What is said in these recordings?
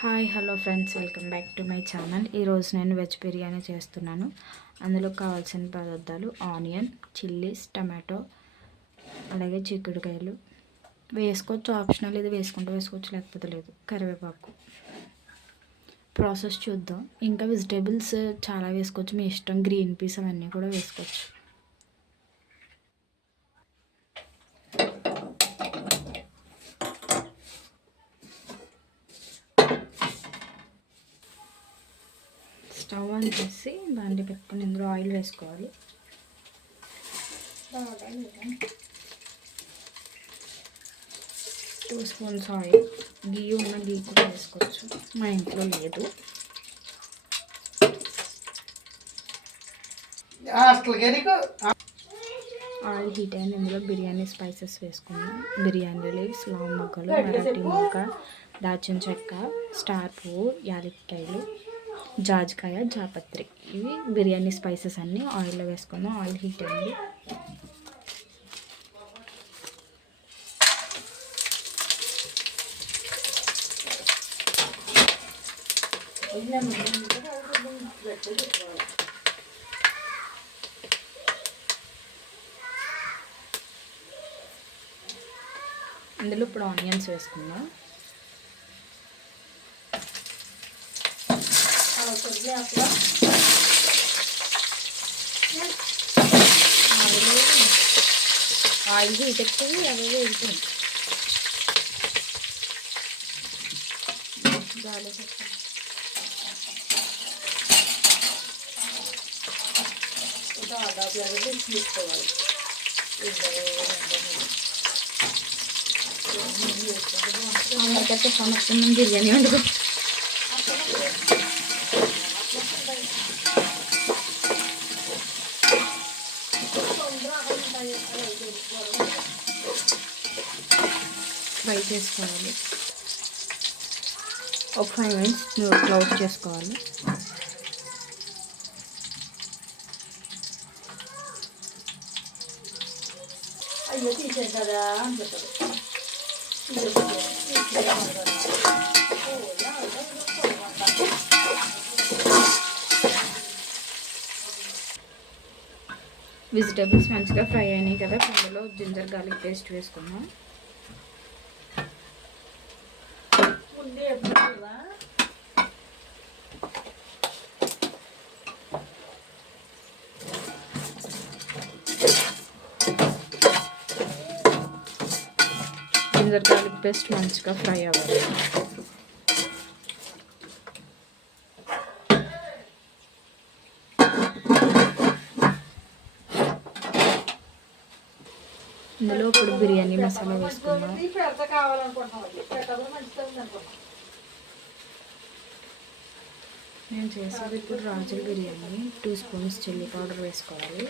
Hi hello friends, welcome back to my channel. ఈరోజు నేను వెజ్ బిర్యానీ చేస్తున్నాను. అందులో కావాల్సిన పదార్థాలు ఆనియన్, చిల్లీస్, టమాటో, అలాగే చిక్కుడుకాయలు వేసుకోవచ్చు. ఆప్షనల్, ఇది వేసుకుంటే వేసుకోవచ్చు, లేకపోతే లేదు. కరివేపాకు. ప్రాసెస్ చూద్దాం. ఇంకా వెజిటేబుల్స్ చాలా వేసుకోవచ్చు, మీ ఇష్టం. గ్రీన్ పీస్ అవన్నీ కూడా వేసుకోవచ్చు. స్టవ్ ఆన్ చేసి దాంట్లో పెట్టుకొని ఇందులో ఆయిల్ వేసుకోవాలి. 2 స్పూన్స్ ఆయిల్. గీ ఉన్న గీ కూడా వేసుకోవచ్చు, మా ఇంట్లో లేదు. ఆయిల్ హీట్ అయిన ఇందులో బిర్యానీ స్పైసెస్ వేసుకున్నాం. బిర్యానీ లీవ్స్, లవంగ మొగ్గలు, మరాఠీ మొగ్గ, దాల్చిన చెక్క, స్టార్ పువ్వు, యాలక్కాయలు, జాజికాయ, జాపత్రి. ఇవి బిర్యానీ స్పైసెస్ అన్నీ ఆయిల్లో వేసుకుందాం. ఆయిల్ హీట్ అయింది. ఇందులో ఇప్పుడు ఆనియన్స్ వేసుకుందాం. ఆయిల్ హీట్ ఎక్కువ అవి వేగుతుంది. తీసుకోవాలి. అందరికైతే సమర్థం బిర్యానీ వండుకో. ఫ్రై చేసుకోవాలి. ఒక 5 minutes క్లోజ్ చేసుకోవాలి. అయ్యో తీసేది కదా అని చెప్పారు. వెజిటేబుల్స్ మంచిగా ఫ్రై అయినాయి కదా. అందులో జింజర్ గార్లిక్ పేస్ట్ వేసుకుందాం. జింజర్ గార్లిక్ పేస్ట్ మంచిగా ఫ్రై అవ్వాలి. ఇందులో ఇప్పుడు బిర్యానీ మసాలా వేసుకుందాం. నేను చేసేది ఇప్పుడు రాజుల బిర్యానీ. 2 స్పూన్స్ చిల్లీ పౌడర్ వేసుకోవాలి.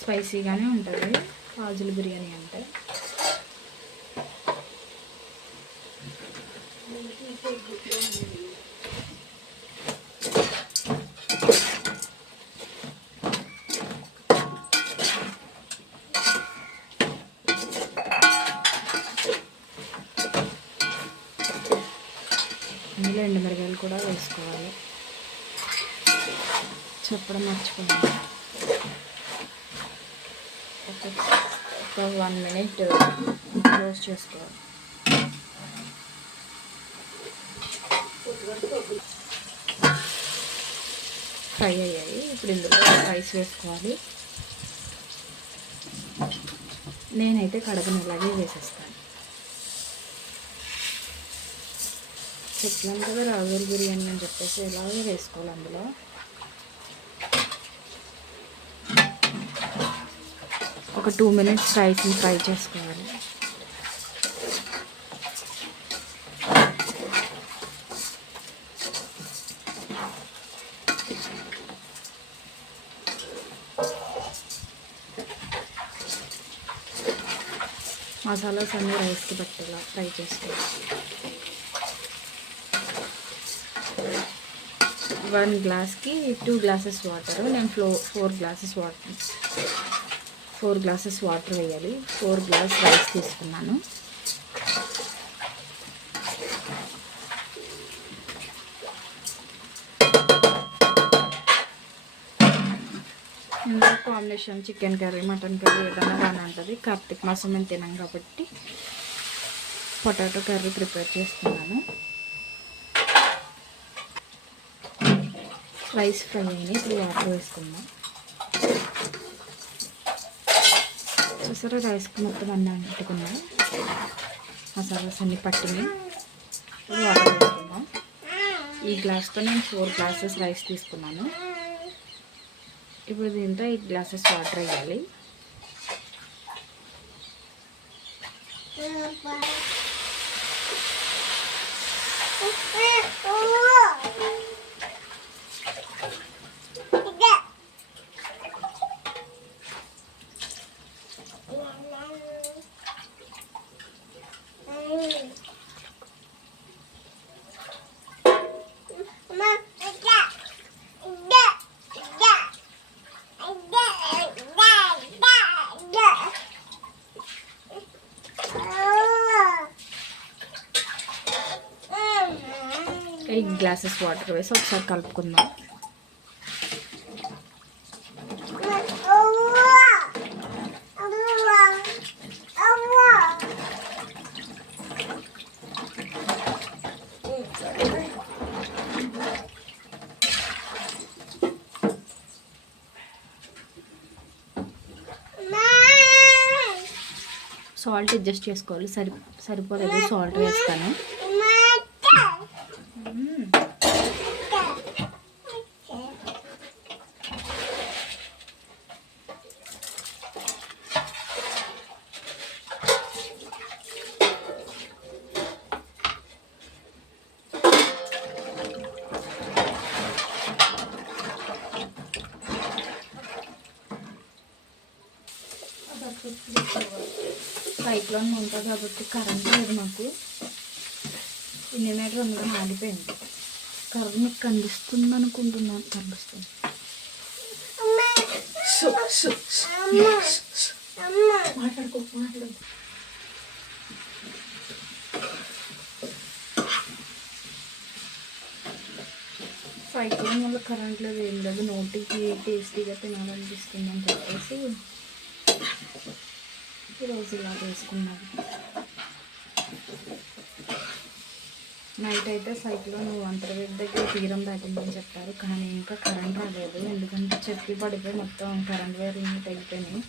స్పైసీగానే ఉంటుంది రాజుల బిర్యానీ అంటే. ఇందులో ఎండుమిరగాయలు కూడా వేసుకోవాలి. చెప్పడం మర్చిపోయాను. ఒక 1 minute క్లోజ్ చేసుకోవాలి. ఫ్రై అయ్యాయి. ఇప్పుడు ఇందులో రైస్ వేసుకోవాలి. నేనైతే కడగని ఇలాగే వేసేస్తాను. చెప్పాను కదా రాజుల బిర్యానీ అని చెప్పేసి ఇలాగే వేసుకోవాలి. అందులో ఒక 2 minutes రైస్ని ఫ్రై చేసుకోవాలి. మసాలాస్ అన్నీ రైస్కి పట్టేలా ఫ్రై చేసుకోవాలి. 1 గ్లాస్కి 2 glasses వాటర్. నేను 4 glasses వాటర్ వేయాలి. 4 గ్లాస్ రైస్ తీసుకున్నాను. Combination chicken curry, mutton curry ఏదైనా బాగానే ఉంటుంది. కార్తీక మాసం మేము తినాం కాబట్టి పొటాటో కర్రీ ప్రిపేర్ చేస్తున్నాను. రైస్ ఫ్రై అయినాయి, ఇప్పుడు వాటర్ వేసుకుందాం. చూసారా రైస్కి మొత్తం అన్నీ అంటుకున్నాం, మసాలాస్ అన్నీ పట్టినాయి. ఇప్పుడు వాటర్ వేసుకుందాం. ఈ గ్లాస్తో నేను 4 గ్లాసెస్ రైస్ తీసుకున్నాను. ఇప్పుడు దీంతో 8 గ్లాసెస్ వాటర్ వేయాలి. ఎయిట్ గ్లాసెస్ వాటర్ వేసి ఒకసారి కలుపుకుందాం. సాల్ట్ అడ్జస్ట్ చేసుకోవాలి, సరిపోలేదు సాల్ట్ వేస్తాను. సైక్లోన్ ఉంటుంది కాబట్టి కరెంట్ లేదు మాకు. ఇన్వర్టర్ అందులో ఆగిపోయింది. కరెంట్ మీకు కనిపిస్తుంది అనుకుంటున్నాను, కనిపిస్తుంది. సైక్లోన్ వల్ల కరెంట్ లేదు, ఏం లేదు. నోటికి టేస్టీగా తినాలనిపిస్తుంది అని చెప్పేసి ఈరోజు ఇలా వేసుకున్నాను. నైట్ అయితే సైక్లోన్ అంతర్వేది దగ్గర తీరం దాటిందని చెప్పారు, కానీ ఇంకా కరెంట్ రాలేదు. ఎందుకంటే చెప్పి పడిపోయి మొత్తం కరెంట్ వైర్లు తెగిపోయినాయి.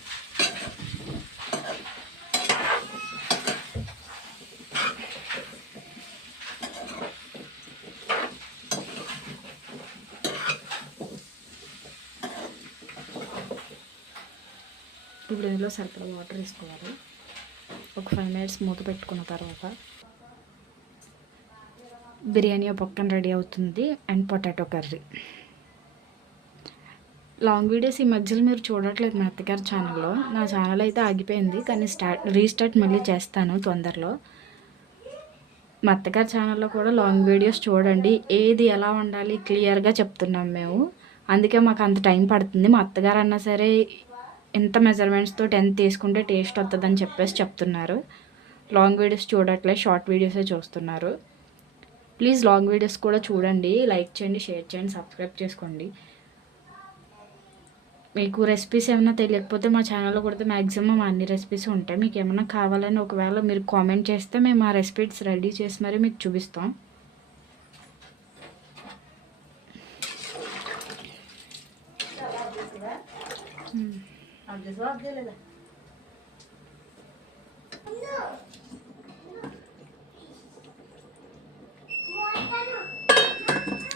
ఇప్పుడు ఇందులో సరిపడా వాటర్ వేసుకోవాలి. ఒక 5 మినిట్స్ మూత పెట్టుకున్న తర్వాత బిర్యానీ పక్కన రెడీ అవుతుంది. And potato curry. Long videos ఈ మధ్యలో మీరు చూడట్లేదు మా అత్తగారి ఛానల్లో. నా ఛానల్ అయితే ఆగిపోయింది, కానీ రీస్టార్ట్ మళ్ళీ చేస్తాను తొందరలో. మా అత్తగారి ఛానల్లో కూడా లాంగ్ వీడియోస్ చూడండి. ఏది ఎలా ఉండాలి క్లియర్గా చెప్తున్నాం మేము, అందుకే మాకు అంత టైం పడుతుంది. మా అత్తగారు అన్నా సరే ఎంత మెజర్మెంట్స్తో ఎంత తీసుకుంటే టేస్ట్ వస్తుందని చెప్పేసి చెప్తున్నారు. లాంగ్ వీడియోస్ చూడట్లేదు, షార్ట్ వీడియోసే చూస్తున్నారు. ప్లీజ్ లాంగ్ వీడియోస్ కూడా చూడండి, లైక్ చేయండి, షేర్ చేయండి, సబ్స్క్రైబ్ చేసుకోండి. మీకు రెసిపీస్ ఏమైనా తెలియకపోతే మా ఛానల్లో కూడా మ్యాక్సిమం అన్ని రెసిపీస్ ఉంటాయి. మీకు ఏమైనా కావాలని ఒకవేళ మీరు కామెంట్ చేస్తే మేము ఆ రెసిపీస్ రెడీ చేసి మరీ మీకు చూపిస్తాం.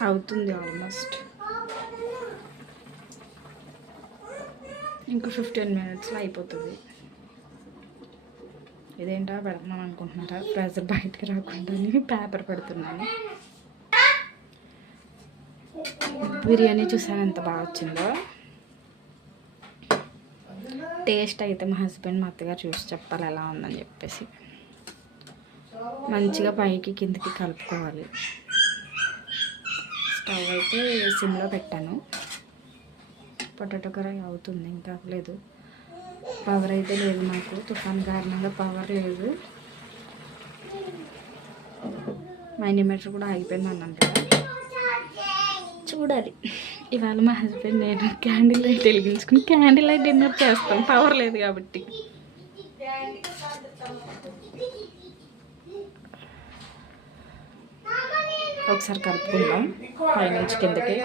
అవుతుంది ఆల్మోస్ట్. ఇంకా 15 మినిట్స్లో అయిపోతుంది. ఇదేంటా పెడుతున్నాను అనుకుంటున్నారా? ప్రెజర్ బయటకు రాకుండా పేపర్ పెడుతున్నాను. బిర్యానీ చూసాను ఎంత బాగా వచ్చిందో. టేస్ట్ అయితే మా హస్బెండ్, మా అత్తగారు చూసి చెప్పాలి ఎలా ఉందని చెప్పేసి. మంచిగా పైకి కిందకి కలుపుకోవాలి. స్టవ్ అయితే సిమ్లో పెట్టాను. పొటాటో కర్రీ అవుతుంది, ఇంకా అవ్వలేదు. పవర్ అయితే లేదు నాకు, తుఫాన్ కారణంగా పవర్ లేదు. మా ఇన్వర్టర్ కూడా అయిపోయింది అన్నాను కదా. చూడాలి. ఇవాళ మా హస్బెండ్ నేను క్యాండిల్ లైట్ వెలిగించుకుని క్యాండిల్ లైట్ డిన్నర్ చేస్తాం, పవర్ లేదు కాబట్టి. ఒకసారి కలుపుకుందాం పైనుంచి కిందకి.